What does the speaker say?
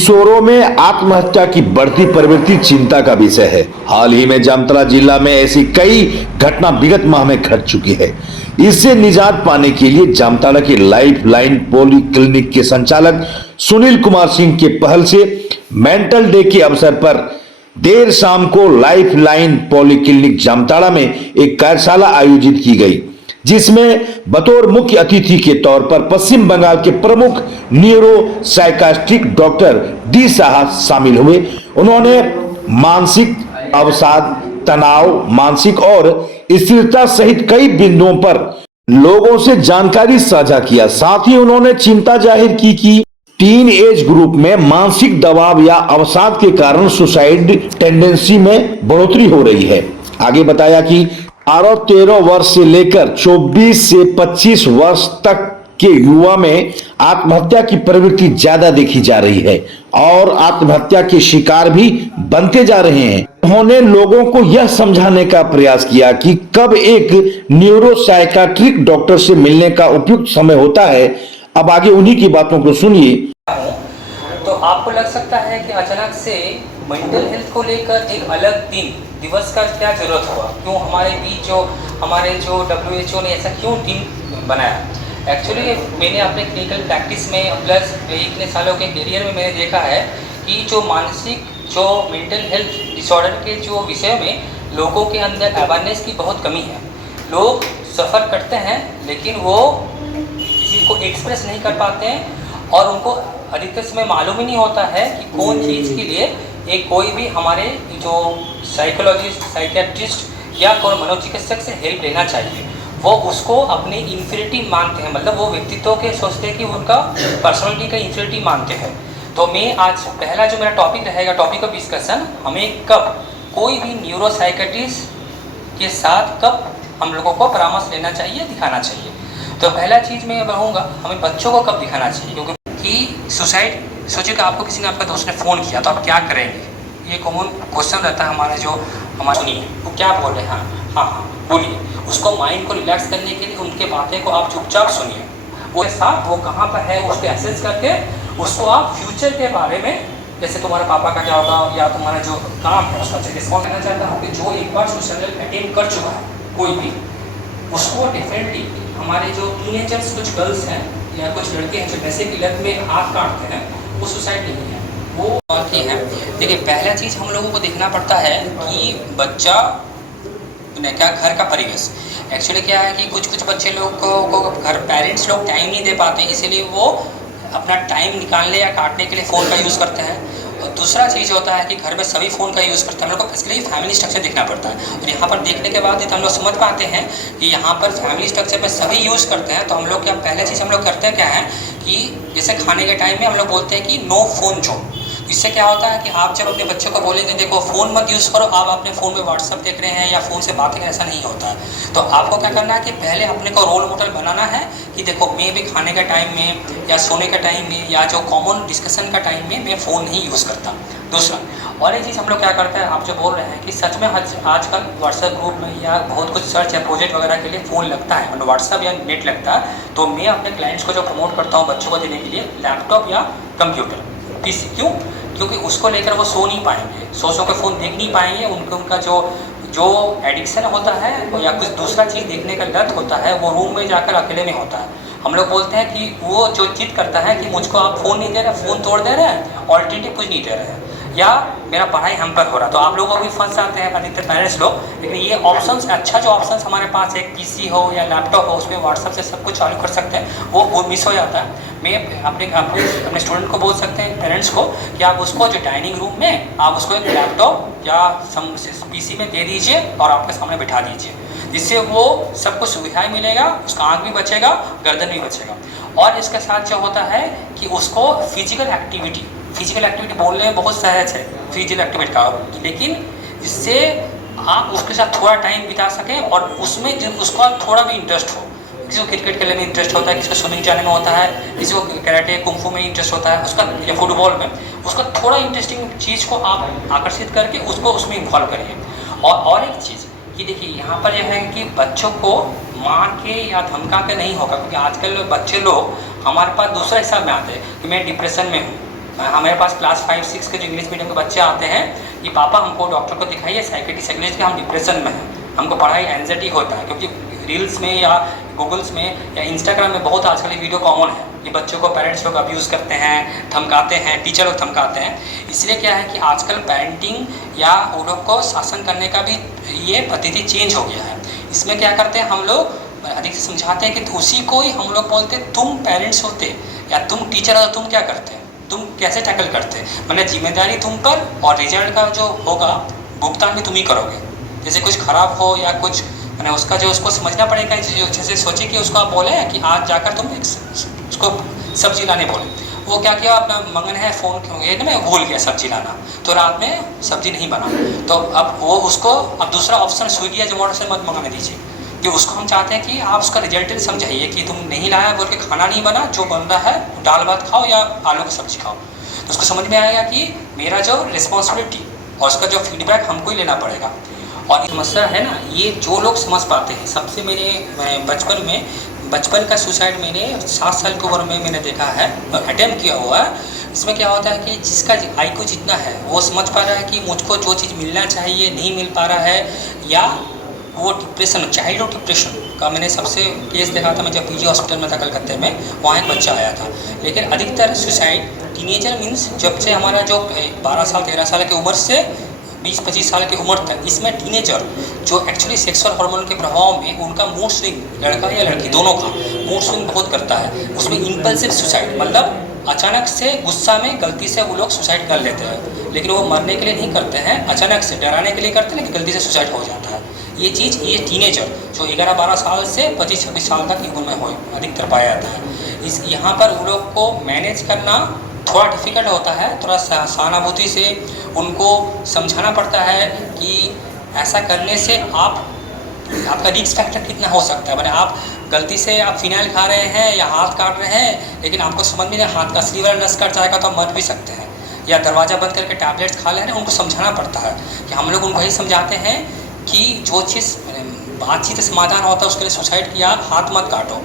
किशोरों में आत्महत्या की बढ़ती प्रवृत्ति चिंता का विषय है। हाल ही में जामताड़ा जिला में ऐसी कई घटना विगत माह में घट चुकी है। इससे निजात पाने के लिए जामताड़ा के लाइफ लाइन पॉली क्लिनिक के संचालक सुनील कुमार सिंह के पहल से मेंटल डे के अवसर पर देर शाम को life line poly clinic Jamtara में एक कार्यशाला आयोजित की गई, जिसमें बतौर मुख्य अतिथि के तौर पर पश्चिम बंगाल के प्रमुख neuro psychiatric doctor D Saha शामिल हुए। उन्होंने मानसिक अवसाद, तनाव, मानसिक और स्थिरता सहित कई बिंदुओं पर लोगों से जानकारी साझा किया। साथ ही उन्होंने चिंता जाहिर की कि टीन एज ग्रुप में मानसिक दबाव या अवसाद के कारण सुसाइड टेंडेंसी में बढ़ोतरी हो रही है। आगे बताया कि 13 वर्ष से लेकर 24 से 25 वर्ष तक के युवा में आत्महत्या की प्रवृत्ति ज्यादा देखी जा रही है और आत्महत्या के शिकार भी बनते जा रहे हैं। उन्होंने लोगों को यह समझाने का प्रयास किया कि कब एक न्यूरो साइकाट्रिक डॉक्टर से मिलने का उपयुक्त समय होता है। अब आगे उन्हीं की बातों को सुनिए। तो आपको लग सकता है कि अचानक से मेंटल हेल्थ को लेकर एक अलग दिन दिवस का क्या जरूरत हुआ, क्यों हमारे बीच हमारे WHO ने ऐसा क्यों दिन बनाया। एक्चुअली मैंने अपने क्लिनिकल प्रैक्टिस में प्लस इतने सालों के करियर में मैंने देखा है कि जो मेंटल हेल्थ डिसऑर्डर के जो विषय में लोगों के अंदर अवेयरनेस की बहुत कमी है। लोग सफ़र करते हैं लेकिन वो किसी को एक्सप्रेस नहीं कर पाते हैं और उनको अधिकतर समय मालूम ही नहीं होता है कि कौन चीज़ के लिए एक कोई भी हमारे जो साइकोलॉजिस्ट, साइकियाट्रिस्ट या कोई मनोचिकित्सक से हेल्प लेना चाहिए। वो उसको अपनी इंफिनिटी मानते हैं, मतलब वो व्यक्तित्व के सोचते हैं कि उनका पर्सनालिटी का इंफिनिटी मानते हैं। तो मैं आज पहला जो मेरा टॉपिक रहेगा, टॉपिक ऑफ डिस्कशन, हमें कब कोई भी न्यूरो साइकियाट्रिस्ट के साथ कब हम लोगों को परामर्श लेना चाहिए, दिखाना चाहिए। तो पहला चीज़ मैं कहूँगा, हमें बच्चों को कब दिखाना चाहिए, क्योंकि सुसाइड सोचिए कि आपको किसी ने, आपका दोस्त ने फ़ोन किया तो आप क्या करेंगे। ये कॉमन क्वेश्चन रहता है हमारा, जो हमारा सुनिए वो क्या बोल रहे हैं, हाँ बोलिए। उसको माइंड को रिलैक्स करने के लिए उनके बातें को आप चुपचाप सुनिए। वो साथ वो कहाँ पर है उसको एसेस करके उसको आप फ्यूचर के बारे में, जैसे तुम्हारे पापा का क्या होगा या तुम्हारा जो काम है उसका रिस्पॉन्स करना चाहता हूँ कि जो एक बार सुसाइड अटेम्प्ट कर चुका है कोई भी, उसको डेफिनेटली हमारे जो टीनेजर्स कुछ गर्ल्स हैं या कुछ लड़के हैं जो नशे की लत में हाथ काटते हैं, वो सुसाइड नहीं है, वो और की है। देखिए पहला चीज़ हम लोगों को देखना पड़ता है कि बच्चा क्या घर का परिवेश। एक्चुअली क्या है कि कुछ बच्चे लोग को घर पेरेंट्स लोग टाइम नहीं दे पाते, इसीलिए वो अपना टाइम निकालने या काटने के लिए फ़ोन का यूज़ करते हैं। और दूसरा चीज़ होता है कि घर में सभी फ़ोन का यूज़ करते हैं। हम लोग को इसलिए फैमिली स्ट्रक्चर देखना पड़ता है और यहाँ पर देखने के बाद हम लोग समझ पाते हैं कि यहाँ पर फैमिली स्ट्रक्चर में सभी यूज़ करते हैं। तो हम लोग क्या पहले चीज़ हम लोग करते हैं क्या है कि जैसे खाने के टाइम में हम लोग बोलते हैं कि नो फ़ोन जोन। इससे क्या होता है कि आप जब अपने बच्चों को बोलेंगे देखो फ़ोन मत यूज़ करो, आप अपने फ़ोन में व्हाट्सअप देख रहे हैं या फ़ोन से बातें, ऐसा नहीं होता है। तो आपको क्या करना है कि पहले अपने को रोल मॉडल बनाना है कि देखो मैं भी खाने के टाइम में या सोने के टाइम में या जो कॉमन डिस्कशन का टाइम में मैं फ़ोन नहीं यूज़ करता। दूसरा और एक चीज़ हम लोग क्या करते हैं, आप जो बोल रहे हैं कि सच में आजकल व्हाट्सएप ग्रुप में या बहुत कुछ सर्च या प्रोजेक्ट वगैरह के लिए फ़ोन लगता है, मतलब व्हाट्सएप या नेट लगता है। तो मैं अपने क्लाइंट्स को जो प्रमोट करता हूँ बच्चों को देने के लिए लैपटॉप या कंप्यूटर, पीसी। क्यों? क्योंकि उसको लेकर वो सो नहीं पाएंगे, सो के फ़ोन देख नहीं पाएंगे। उनका जो एडिक्शन होता है या कुछ दूसरा चीज़ देखने का लत होता है, वो रूम में जाकर अकेले में होता है। हम लोग बोलते हैं कि वो जो जिद करता है कि मुझको आप फ़ोन नहीं दे रहे, फ़ोन तोड़ दे रहे हैं, ऑल्टरनेटिव कुछ नहीं दे रहे हैं, या मेरा पढ़ाई हम पर हो रहा है। तो आप लोगों को भी फंस जाते हैं अधिकतर पेरेंट्स लोग। लेकिन ये ऑप्शंस, अच्छा जो ऑप्शंस हमारे पास एक पीसी हो या लैपटॉप हो, उसमें व्हाट्सएप से सब कुछ चालू कर सकते हैं, वो मिस हो जाता है। मैं अपने स्टूडेंट को बोल सकते हैं, पेरेंट्स को, कि आप उसको जो डाइनिंग रूम में आप उसको एक लैपटॉप या पीसी में दे दीजिए और आपके सामने बिठा दीजिए, जिससे वो सब कुछ सुविधाएँ मिलेगा, उसका आँख भी बचेगा, गर्दन भी बचेगा। और इसके साथ जो होता है कि उसको फिजिकल एक्टिविटी बोलने में बहुत सहज है फिजिकल एक्टिविटी का, लेकिन जिससे आप उसके साथ थोड़ा टाइम बिता सकें और उसमें उसका थोड़ा भी इंटरेस्ट हो। किसी को क्रिकेट खेलने में इंटरेस्ट होता है, किसी को स्विमिंग जाने में होता है, किसी को कराटे कुंफू में इंटरेस्ट होता है उसका, या फुटबॉल में, उसका थोड़ा इंटरेस्टिंग चीज़ को आप आकर्षित करके उसको उसमें इन्वॉल्व करिए। और एक चीज़ कि देखिए यहाँ पर यह है कि बच्चों को मार के या धमका के नहीं होगा, क्योंकि आजकल बच्चे लोग हमारे पास दूसरा हिसाब में आते हैं कि मैं डिप्रेशन में हूँ, हमारे पास क्लास 5-6 के जो इंग्लिश मीडियम के बच्चे आते हैं, ये पापा हमको डॉक्टर को दिखाइए, साइकेट्रिस्ट के हम डिप्रेशन में हैं, हमको पढ़ाई एंजाइटी होता है। क्योंकि रील्स में या गूगल्स में या इंस्टाग्राम में बहुत आजकल ये वीडियो कॉमन है कि बच्चों को पेरेंट्स लोग अब्यूज़ करते हैं, धमकाते हैं, टीचर लोग धमकाते हैं। इसलिए क्या है कि आजकल पेरेंटिंग या वो लोग को शासन करने का भी ये पद्धति चेंज हो गया है। इसमें क्या करते हैं हम लोग अधिक से समझाते हैं कि उसी को ही हम लोग बोलते तुम पेरेंट्स होते या तुम टीचर हो, तुम क्या करते, तुम कैसे टैकल करते, मैंने जिम्मेदारी तुम पर और रिजल्ट का जो होगा भुगतान भी तुम ही करोगे। जैसे कुछ ख़राब हो या कुछ मैंने उसका जो उसको समझना पड़ेगा। जैसे सोचिए कि उसको आप बोले कि आज जाकर तुम उसको सब्जी लाने बोले, वो क्या किया, अपना मंगन है फ़ोन ये ना मैं भूल गया सब्जी लाना, तो रात में सब्जी नहीं बना, तो अब वो उसको अब दूसरा ऑप्शन स्विगी या जोमेटो से मत मंगाने दीजिए। कि उसको हम चाहते हैं कि आप उसका रिजल्ट समझाइए कि तुम नहीं लाया बोल के खाना नहीं बना, जो बन रहा है दाल भात खाओ या आलू की सब्ज़ी खाओ। तो उसको समझ में आएगा कि मेरा जो रिस्पॉन्सिबिलिटी और उसका जो फीडबैक हमको ही लेना पड़ेगा। और समस्या है ना, ये जो लोग समझ पाते हैं। सबसे मैंने बचपन का सुसाइड मैंने 7 साल की उम्र में मैंने देखा है, अटेम्प्ट किया हुआ है। इसमें क्या होता है कि जिसका IQ जितना है वो समझ पा रहा है कि मुझको जो चीज़ मिलना चाहिए नहीं मिल पा रहा है, या वो डिप्रेशन, चाइल्डहुड डिप्रेशन का मैंने सबसे केस देखा था। मैं जब PG हॉस्पिटल में था कलकत्ते में, वहाँ एक बच्चा आया था। लेकिन अधिकतर सुसाइड टीनेजर मीन्स जब से हमारा जो 12 साल 13 साल की उम्र से 20-25 साल की उम्र तक, इसमें टीनेजर जो एक्चुअली सेक्सुअल हार्मोन के प्रभाव में उनका मूड स्विंग, लड़का या लड़की दोनों का मूड स्विंग बहुत करता है। उसमें इम्पल्सिव सुसाइड मतलब अचानक से गुस्सा में गलती से वो लोग सुसाइड कर लेते हैं, लेकिन वो मरने के लिए नहीं करते हैं, अचानक से डराने के लिए करते हैं, लेकिन गलती से सुसाइड हो जाता है। ये चीज़ ये टीनेजर जो 11-12 साल से 25-26 साल तक की उम्र में हो अधिकतर पाया जाता है। इस यहाँ पर उन लोग को मैनेज करना थोड़ा डिफ़िकल्ट होता है, थोड़ा सहानुभूति से उनको समझाना पड़ता है कि ऐसा करने से आपका रिस्क फैक्टर कितना हो सकता है। मैंने आप गलती से आप फिनाइल खा रहे हैं या हाथ काट रहे हैं, लेकिन आपको समझ में नहीं हाथ का स्लीव वाला नस कट जाएगा तो आप मर भी सकते हैं, या दरवाज़ा बंद करके टैबलेट्स खा ले रहे हैं। उनको समझाना पड़ता है कि हम लोग उनको यही समझाते हैं कि जो चीज़ बातचीत समाधान होता है उसके लिए सुसाइड किया हाथ मत काटो।